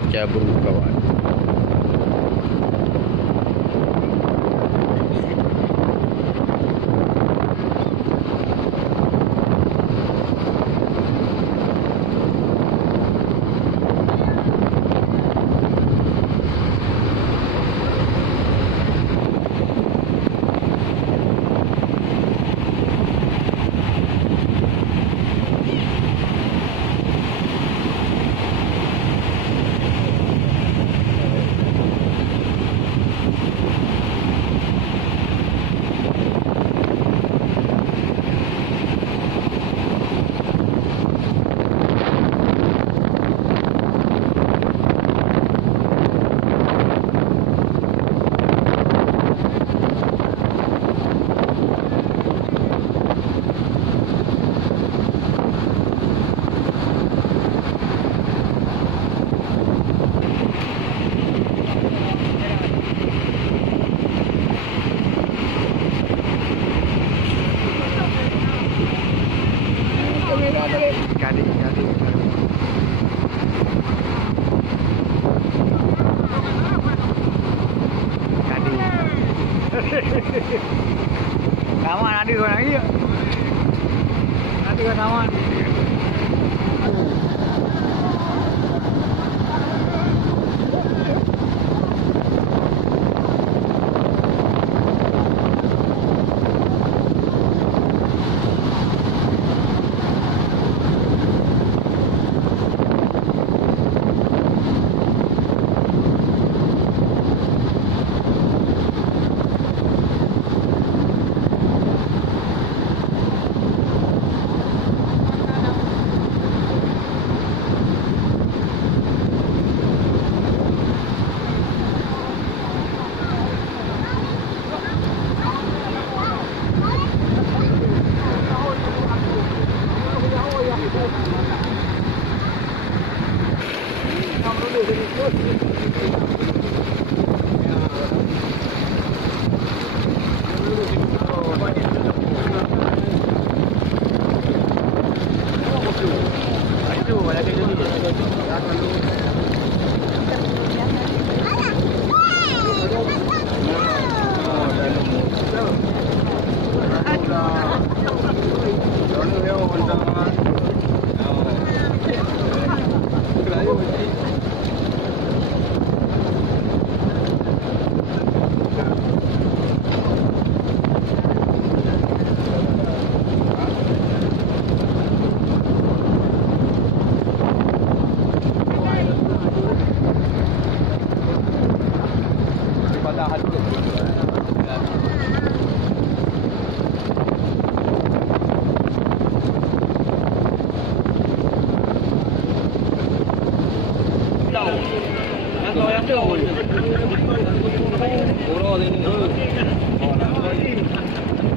cuaca buruk kawan. Kawan ada orang lagi. Ada kawan.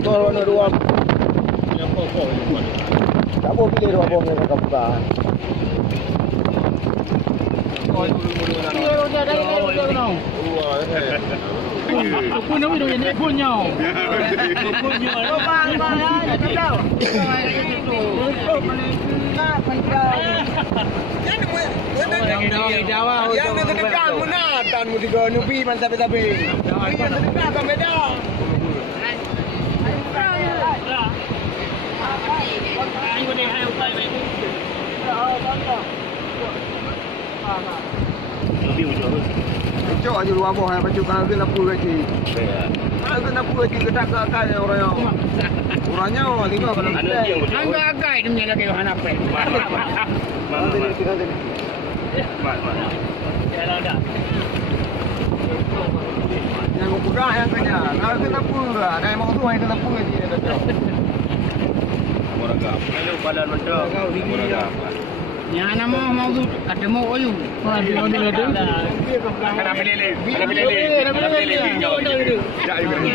Tolong dua. Tak boleh pilih dua bom yang kakak buka. Punya video ini punya. Punya. Bang, bang, ya, jauh. Yang terdekat mana? Tan mu tiga nubi mantap tapi. Yang terdekat kan beda. Cok aja luar bawah baju kalau kena pul gaji. Kalau kena pul gaji kedak ke akal orangnya. Orangnya orang tiga kalau Angga agai dia lagi hana pe. Mana ni tinggal ni. Mana. Ya dah. Yang aku pegang yang kena. Kalau kena pul lah, dah emang tu yang kena pul gaji dia dah. Orang gap. Kalau pada londa. Orang gap. Yang nama mau tu ada mau oyu. Dia ada. Kena pilih. Kena pilih. Kena pilih. Tak juga.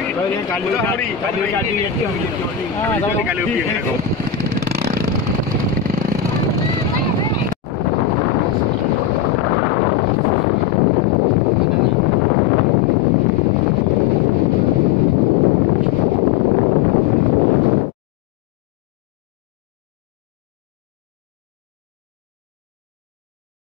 Kalau yang kali itu. Ah, kalau